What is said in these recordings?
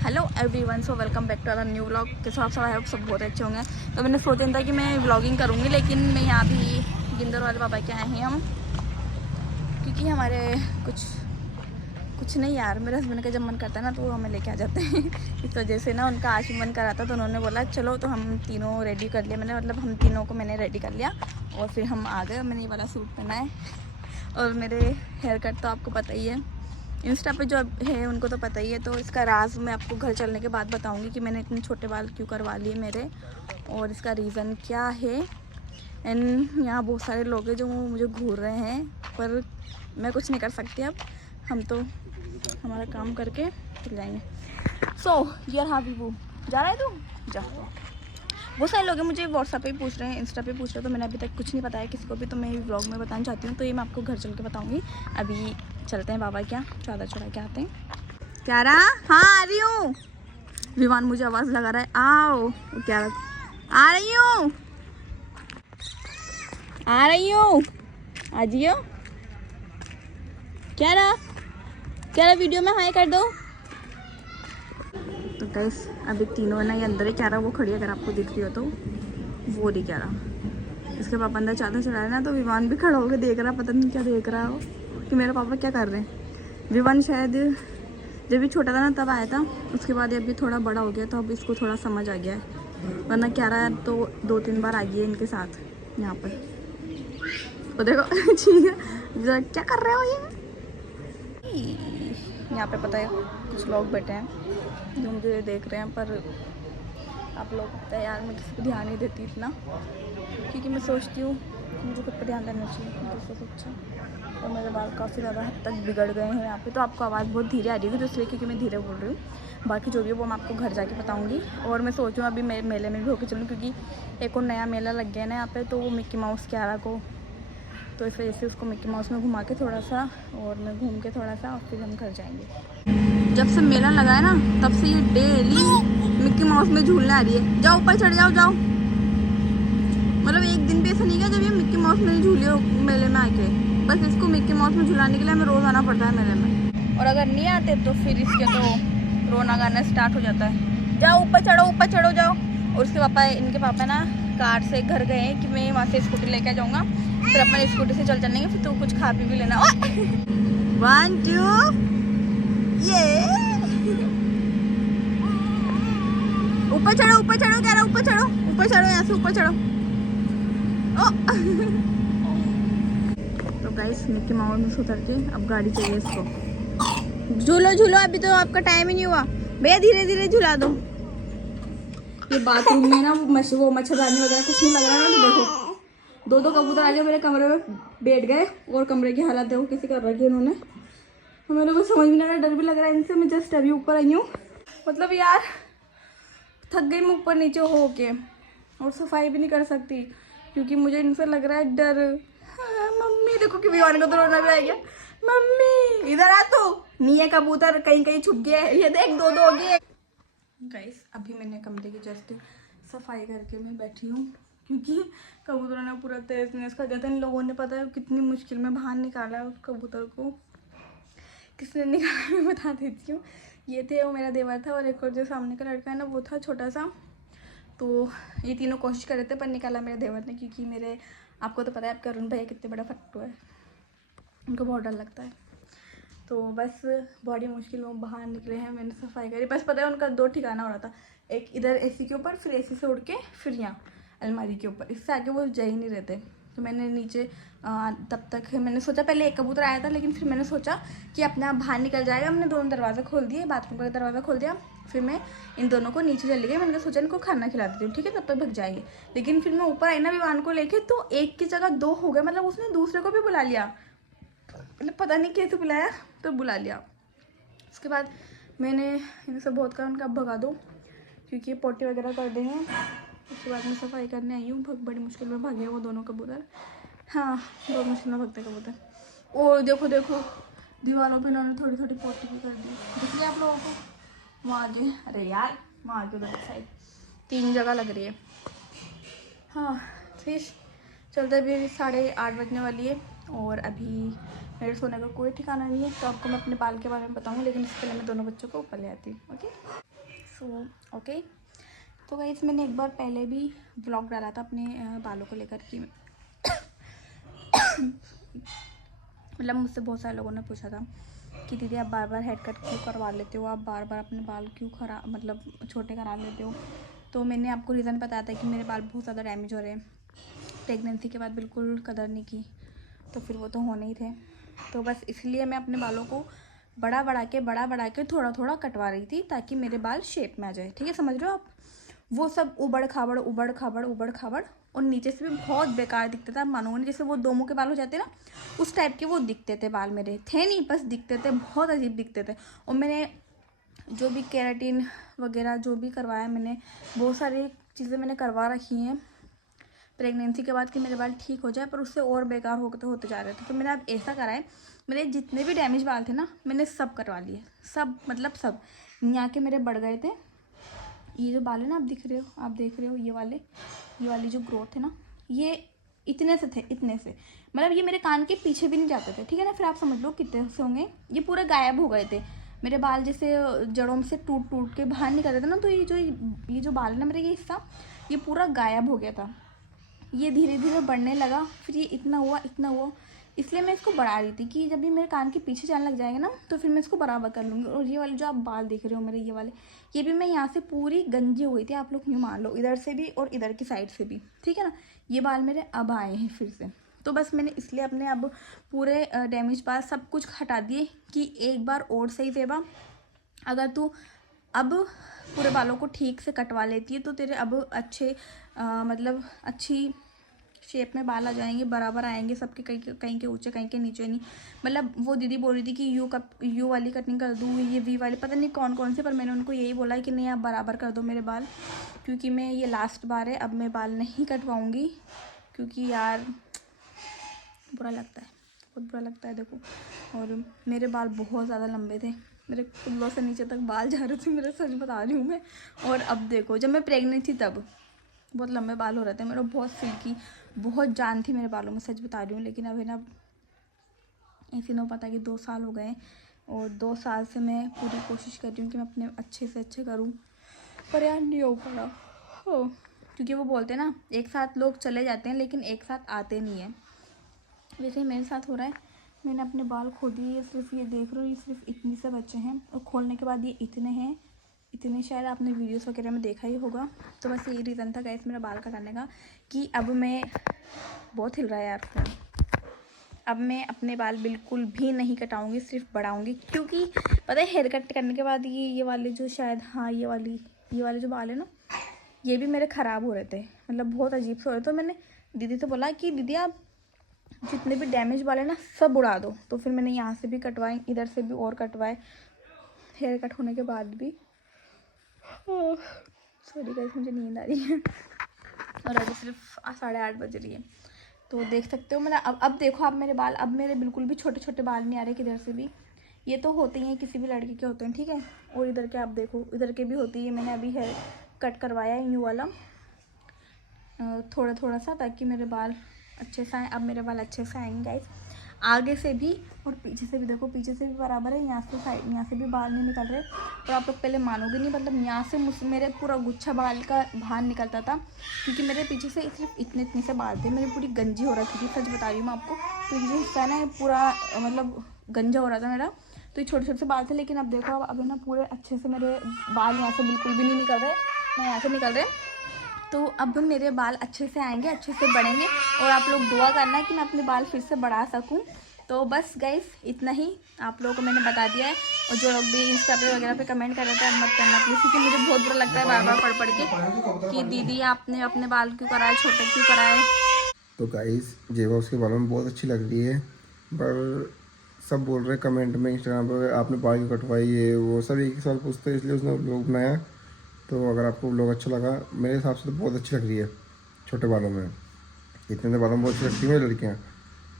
Hello everyone, so welcome back to our new vlog के साथ। I hope सब बहुत अच्छे होंगे। तो मैंने सोचा था कि मैं व्लॉगिंग करूँगी, लेकिन मैं यहाँ भी गिंदर वाले पापा के आए हैं हम, क्योंकि हमारे कुछ नहीं यार, मेरे हस्बैंड का जब मन करता है ना तो वो हमें लेके आ जाते हैं। इस वजह से ना उनका आज मन करा था, तो उन्होंने बोला चलो, तो हम तीनों रेडी कर लिया मैंने, मतलब हम तीनों को मैंने रेडी कर लिया और फिर हम आ गए। मैंने ये वाला सूट पहना है और मेरे हेयर कट तो आपको पता ही है, इंस्टा पे जो है उनको तो पता ही है। तो इसका राज मैं आपको घर चलने के बाद बताऊंगी कि मैंने इतने छोटे बाल क्यों करवा लिए मेरे, और इसका रीज़न क्या है। एंड यहाँ बहुत सारे लोग हैं जो मुझे घूर रहे हैं, पर मैं कुछ नहीं कर सकती। अब हम तो हमारा काम करके चल जाएंगे। सो यार, हाँ बीबू जा रहा है तू? जा। बहुत सारे लोग हैं मुझे व्हाट्सएप पे पूछ रहे हैं, इंस्टा पे पूछ रहे हैं, तो मैंने अभी तक कुछ नहीं बताया किसी को भी, तो मैं व्लॉग में बताना चाहती हूँ। तो ये मैं आपको घर चल के बताऊँगी। अभी चलते हैं बाबा क्या चादर चढ़ा के आते हैं। क्या रहा? हाँ आ रही हूँ। विमान मुझे आवाज़ लगा रहा है, आओ। क्या रहा? आ रही हूँ, आ रही हूँ, आ जियो। क्या रहा वीडियो में हाई कर दो। तो गाइस अभी तीनों ना ये अंदर ही, क्या रहा वो खड़ी है, अगर आपको दिख रही हो तो वो रही क्या रहा। इसके पापा अंदर चादर चढ़ा रहे ना, तो विमान भी खड़ा होकर देख रहा, पता नहीं क्या देख रहा हो कि मेरे पापा क्या कर रहे हैं। विमान शायद जब भी छोटा था ना तब आया था, उसके बाद अभी थोड़ा बड़ा हो गया तो अब इसको थोड़ा समझ आ गया है, वरना क्या रहा है तो 2-3 बार आ गई है इनके साथ यहाँ पर। तो देखो क्या कर रहे हो ये। यहाँ पे पता है कुछ लोग बैठे हैं जो मुझे देख रहे हैं, पर आप लोग पता है यार मैं किसी को ध्यान नहीं देती इतना, क्योंकि मैं सोचती हूँ मुझे खुद पर ध्यान देना चाहिए दूसरों से अच्छा। और मेरे बाल काफ़ी ज़्यादा हद तक बिगड़ गए हैं यहाँ पे, तो आपको आवाज़ बहुत धीरे आ रही है इसलिए क्योंकि मैं धीरे बोल रही हूँ। बाकी जो भी है वो मैं आपको घर जाके बताऊँगी। और मैं सोच रही हूँ अभी मेले में भी होकर चलूँ, क्योंकि एक और नया मेला लग गया ना यहाँ पे, तो वो मिक्की माउस क्यारा को, तो इस वजह से उसको मिक्की माउस में घुमा के थोड़ा सा, और मैं घूम के थोड़ा सा, और फिर हम घर जाएंगे। जब से मेला लगा है ना तब से ये डेली मिक्की माउस में झूलने आ रही है। जाओ ऊपर चढ़ जाओ, जाओ। मतलब एक दिन भी ऐसा नहीं गया जब ये मिक्की माउस में नहीं झूली हो मेले में आके। बस इसको मिक्की माउस में झुलाने के लिए हमें रोज़ आना पड़ता है मेले में, और अगर नहीं आते तो फिर इसके तो रोना गाना स्टार्ट हो जाता है। जाओ ऊपर चढ़ो जाओ। और उसके पापा, इनके पापा ना कार से घर गए हैं कि मैं वहाँ से स्कूटी लेके जाऊँगा, फिर अपने स्कूटी से चल चलेंगे, फिर तो कुछ खा पी भी लेना। 1 2 ये ऊपर चढ़ो कह रहा, ऊपर चढ़ो यहाँ से ऊपर चढ़ो। तो गाइस मिक्की माउस में से उतर के अब गाड़ी चाहिए इसको। झूलो अभी तो आपका टाइम ही नहीं हुआ भैया, धीरे धीरे झुला दो। ये बाथरूम में ना वो मच्छरदानी वगैरह कुछ नहीं लग रहा है ना, तो देखो 2 कबूतर आ गए मेरे कमरे में बैठ गए, और कमरे की हालत देखो कैसी कर रखी है उन्होंने। मेरे को समझ में नहीं आ रहा, डर भी लग रहा है इनसे। मैं जस्ट अभी ऊपर आई हूँ, मतलब यार थक गई मैं ऊपर नीचे हो के, और सफाई भी नहीं कर सकती क्योंकि मुझे इनसे लग रहा है डर। हाँ, मम्मी देखो कि विवान को तो रोना भी आ गया। मम्मी इधर आ, तो नहीं है कबूतर, कहीं छुप गया है, ये देख 2 हो गए। गाइस अभी मैंने कमरे की जस्ट सफाई करके मैं बैठी हूँ, क्योंकि कबूतरों ने पूरा तेज नेस कर दिया था। इन लोगों ने पता है कितनी मुश्किल में बाहर निकाला है उस कबूतर को। किसने निकाला मैं बता देती हूँ। ये थे, वो मेरा देवर था, और एक और जो सामने का लड़का है ना वो था छोटा सा। तो ये तीनों कोशिश कर रहे थे, पर निकाला मेरे देवर ने, क्योंकि मेरे आपको तो पता है आपका अरुण भैया कितने बड़ा फट्टू है, उनको बहुत डर लगता है। तो बस बड़ी मुश्किल में बाहर निकले हैं, मैंने सफाई करी। बस पता है उनका 2 ठिकाना हो रहा था, एक इधर एसी के ऊपर, फिर एसी से उड़ के फिर यहाँ अलमारी के ऊपर, इससे आगे वो जा ही नहीं रहते। तो मैंने नीचे तब तक मैंने सोचा, पहले एक कबूतर आया था, लेकिन फिर मैंने सोचा कि अपने आप बाहर निकल जाएगा। मैंने दोनों दरवाज़ा खोल दिए, बाथरूम का दरवाज़ा खोल दिया, फिर मैं इन दोनों को नीचे चली गई। मैंने सोचा इनको खाना खिला देती हूँ, ठीक है, तब तक भग जाएंगे। लेकिन फिर मैं ऊपर आई ना विवान को लेके, तो एक की जगह 2 हो गए, मतलब उसने दूसरे को भी बुला लिया, मतलब पता नहीं कैसे बुलाया, तो बुला लिया। उसके बाद मैंने इनसे बहुत कहा उनका भगा दो, क्योंकि पोटी वगैरह कर देंगे। उसके बाद मैं सफाई करने आई हूँ, बड़ी मुश्किल में भागे वो दोनों कबूतर। हाँ, बहुत मुश्किल में भगते कबूतर। और देखो दीवारों पे इन्होंने थोड़ी पोटी भी कर दी, दिख लिया आप लोगों को वहाँ आगे। अरे यार वहाँ आगे उधर साइड 3 जगह लग रही है। हाँ फिर चलते, अभी 8:30 बजने वाली है, और अभी मेरे सोने का कोई ठिकाना नहीं है। तो आपको मैं अपने बाल के बारे में बताऊँगी, लेकिन इससे पहले मैं दोनों बच्चों को ऊपर ले आती हूँ। ओके। तो गाइस मैंने एक बार पहले भी व्लॉग डाला था अपने बालों को लेकर कि मतलब मुझसे बहुत सारे लोगों ने पूछा था कि दीदी आप बार बार हेड कट क्यों करवा लेते हो, आप बार बार अपने बाल क्यों मतलब छोटे करा लेते हो। तो मैंने आपको रीज़न बताया था कि मेरे बाल बहुत ज़्यादा डैमेज हो रहे हैं। प्रेगनेंसी के बाद बिल्कुल कदर नहीं की, तो फिर वो तो होने ही थे। तो बस इसलिए मैं अपने बालों को बड़ा बढ़ा के थोड़ा थोड़ा कटवा रही थी, ताकि मेरे बाल शेप में आ जाए। ठीक है, समझ रहे हो आप। वो सब उबड़ खाबड़ और नीचे से भी बहुत बेकार दिखता था। आप मानोगे नहीं, जैसे वो दोमों के बाल हो जाते ना, उस टाइप के वो दिखते थे बाल। मेरे थे नहीं, बस दिखते थे, बहुत अजीब दिखते थे। और मैंने जो भी केराटिन वगैरह जो भी करवाया, मैंने बहुत सारी चीज़ें मैंने करवा रखी हैं प्रेगनेंसी के बाद कि मेरे बाल ठीक हो जाए, पर उससे और बेकार होते जा रहे थे। तो मैंने अब ऐसा करा है, मेरे जितने भी डैमेज बाल थे ना, मैंने सब करवा लिए। सब मतलब सब। यहाँ के मेरे बढ़ गए थे। ये जो बाल है ना, आप देख रहे हो ये वाली जो ग्रोथ है ना, ये इतने से थे, इतने से, मतलब ये मेरे कान के पीछे भी नहीं जाते थे। ठीक है ना, फिर आप समझ लो कितने से होंगे। ये पूरे गायब हो गए थे मेरे बाल, जैसे जड़ों से टूट के बाहर निकलते थे ना। तो ये जो बाल है ना मेरे, ये हिस्सा ये पूरा गायब हो गया था। ये धीरे धीरे बढ़ने लगा, फिर ये इतना हुआ। इसलिए मैं इसको बढ़ा रही थी कि जब ये मेरे कान के पीछे जाने लग जाएगा ना, तो फिर मैं इसको बराबर कर लूँगी। और ये वाले जो आप बाल देख रहे हो मेरे, ये वाले, ये भी मैं यहाँ से पूरी गंजी हो गई थी, आप लोग यूँ मान लो, इधर से भी और इधर की साइड से भी। ठीक है ना, ये बाल मेरे अब आए हैं फिर से। तो बस मैंने इसलिए अपने अब पूरे डैमेज बाल सब कुछ हटा दिए कि एक बार और सही सेवा, अगर तू अब पूरे बालों को ठीक से कटवा लेती है तो तेरे अब अच्छे मतलब अच्छी शेप में बाल आ जाएंगे, बराबर आएंगे सबके, कहीं के ऊंचे, कहीं के नीचे नहीं। मतलब वो दीदी बोल रही थी कि यू वाली कटिंग कर दूँ, ये वी वाली, पता नहीं कौन से, पर मैंने उनको यही बोला है कि नहीं, आप बराबर कर दो मेरे बाल, क्योंकि मैं ये लास्ट बार है, अब मैं बाल नहीं कटवाऊँगी। क्योंकि यार बुरा लगता है, बहुत बुरा लगता है। देखो, और मेरे बाल बहुत ज़्यादा लंबे थे, मेरे कुल्लों से नीचे तक बाल जा रहे थे मेरे, सच बता रही हूँ मैं। और अब देखो, जब मैं प्रेग्नेंट थी तब बहुत लंबे बाल हो रहे थे मेरे, बहुत सिल्की, बहुत जान थी मेरे बालों में, सच बता रही हूँ। लेकिन अभी ना ऐसे नहीं पता कि 2 साल हो गए, और 2 साल से मैं पूरी कोशिश कर रही हूँ कि मैं अपने अच्छे से अच्छे करूँ, पर यार नहीं हो पा रहा। क्योंकि वो बोलते हैं ना, एक साथ लोग चले जाते हैं लेकिन एक साथ आते नहीं हैं। वैसे ही मेरे साथ हो रहा है। मैंने अपने बाल खो दिए, सिर्फ ये देख रहे हो, ये सिर्फ इतने से बचे हैं, और खोलने के बाद ये इतने हैं, इतने शायद आपने वीडियोस वगैरह में देखा ही होगा। तो बस यही रीज़न था गाइस मेरा बाल कटाने का, कि अब मैं, बहुत हिल रहा है यार फोन, अब मैं अपने बाल बिल्कुल भी नहीं कटाऊंगी, सिर्फ बढ़ाऊंगी। क्योंकि पता है, हेयर कट करने के बाद ये वाले जो शायद, हाँ ये वाले जो बाल है ना, ये भी मेरे ख़राब हो रहे थे, मतलब बहुत अजीब से हो रहे। तो मैंने दीदी से बोला कि दीदी आप जितने भी डैमेज वाले ना सब उड़ा दो। तो फिर मैंने यहाँ से भी कटवाए, इधर से भी और कटवाए, हेयर कट होने के बाद भी। सॉरी गाइस, मुझे नींद आ रही है, और अभी सिर्फ 8:30 बज रही है। तो देख सकते हो, मतलब अब देखो आप मेरे बाल, अब मेरे बिल्कुल भी छोटे छोटे बाल नहीं आ रहे किधर से भी। ये तो होते ही हैं, किसी भी लड़के के होते हैं, ठीक है। और इधर के आप देखो, इधर के भी होती है। मैंने अभी हेयर कट करवाया है यूँ वाला, थोड़ा सा, ताकि मेरे बाल अच्छे से आए। अब मेरे बाल अच्छे से आएंगे गाइस, आगे से भी और पीछे से भी। देखो पीछे से भी बराबर है, यहाँ से साइड, यहाँ से भी बाल नहीं निकल रहे। और आप लोग पहले मानोगे नहीं, मतलब यहाँ से मेरे पूरा गुच्छा बाल का बाहर निकलता था, क्योंकि मेरे पीछे से सिर्फ इतने से बाल थे। मेरी पूरी गंजी हो रखी थी, सच बता रही हूँ मैं आपको। तो ये हिस्सा ना पूरा मतलब गंजा हो रहा था मेरा, तो ये छोटे छोटे से बाल थे। लेकिन अब देखो, अब ना पूरे अच्छे से मेरे बाल यहाँ से बिल्कुल भी नहीं निकल रहे, मैं यहाँ से निकल रहे। तो अब मेरे बाल अच्छे से आएंगे, अच्छे से बढ़ेंगे, और आप लोग दुआ करना है कि मैं अपने बाल फिर से बढ़ा सकूं। तो बस गाइस इतना ही आप लोगों को मैंने बता दिया है। और जो लोग भी इंस्टा पे वगैरह पे कमेंट कर रहे थे, अब मत करना प्लीज़, क्योंकि मुझे बहुत बुरा लगता है बार बार पढ़ के कि दीदी आपने अपने बाल क्यों कराए, छोटे क्यों कराए। तो गाइस जेवा उसके बालों में बहुत अच्छी लग रही है, पर सब बोल रहे हैं कमेंट में, इंस्टाग्राम पर, आपने बाल क्यों कटवाई है, वो सब एक ही सवाल पूछते हैं, इसलिए उसने व्लॉग बनाया। तो अगर आपको व्लॉग अच्छा लगा, मेरे हिसाब से तो बहुत अच्छी लग रही है छोटे बालों में, इतने बालों में बहुत अच्छी लगती हैं लड़कियाँ।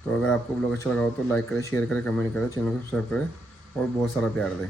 तो अगर आपको व्लॉग अच्छा लगा हो तो लाइक करें, शेयर करें, कमेंट करें, चैनल को सब्सक्राइब करें और बहुत सारा प्यार दें।